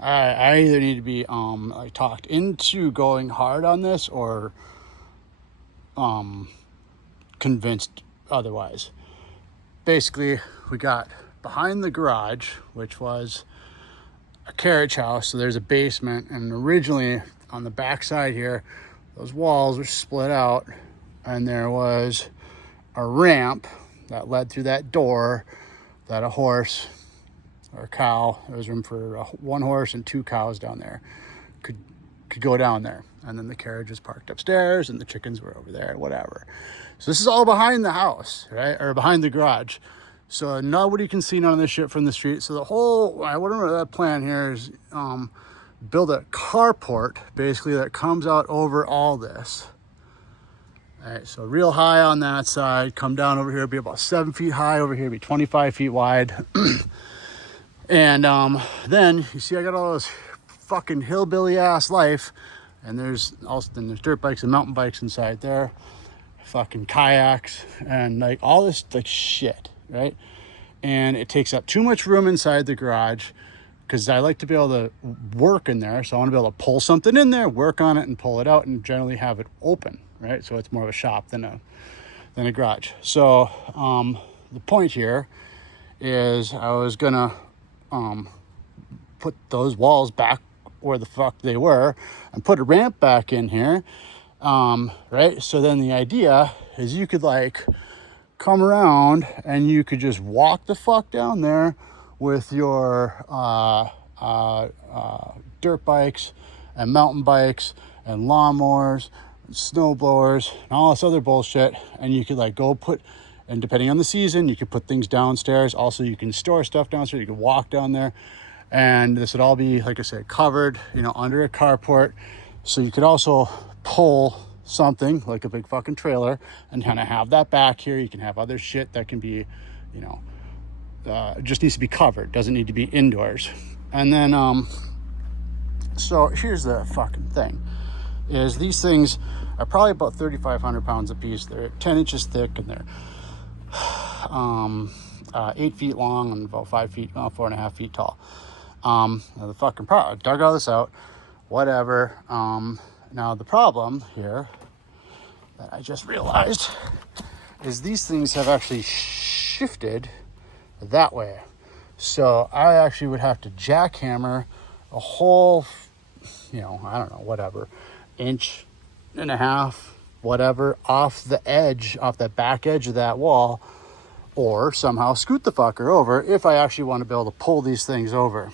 I either need to be like talked into going hard on this or convinced otherwise. Basically, we got behind the garage, which was a carriage house. So there's a basement, and originally on the back side here, those walls were split out, and there was a ramp that led through that door that a horse or a cow, there was room for one horse and two cows down there, could go down there. And then the carriage was parked upstairs and the chickens were over there, whatever. So this is all behind the house, right? Or behind the garage. So nobody can see none of this shit from the street. So the whole, whatever that plan here is, build a carport basically that comes out over all this. All right, so real high on that side, come down over here, be about 7 feet high, over here be 25 feet wide. And then you see I got all those fucking hillbilly ass life, and there's dirt bikes and mountain bikes inside there, fucking kayaks and like all this like shit, right? And it takes up too much room inside the garage because I like to be able to work in there. So I want to be able to pull something in there, work on it, and pull it out, and generally have it open, right? So it's more of a shop than a garage. So the point here is I was gonna put those walls back where the fuck they were and put a ramp back in here, right? So then the idea is you could like come around and you could just walk the fuck down there with your dirt bikes and mountain bikes and lawnmowers and snowblowers and all this other bullshit, and you could like go put, and depending on the season, you could put things downstairs. Also, you can store stuff downstairs. You can walk down there, and this would all be, like I said, covered, under a carport. So you could also pull something like a big fucking trailer and kind of have that back here. You can have other shit that can be, just needs to be covered. Doesn't need to be indoors. And then, so here's the fucking thing, is these things are probably about 3,500 pounds a piece. They're 10 inches thick, and they're 8 feet long and about 4.5 feet tall. The fucking I dug all this out, whatever. Now the problem here that I just realized is these things have actually shifted that way. So I actually would have to jackhammer a whole, I don't know, whatever, 1.5 inches, whatever, off that back edge of that wall, or somehow scoot the fucker over if I actually want to be able to pull these things over.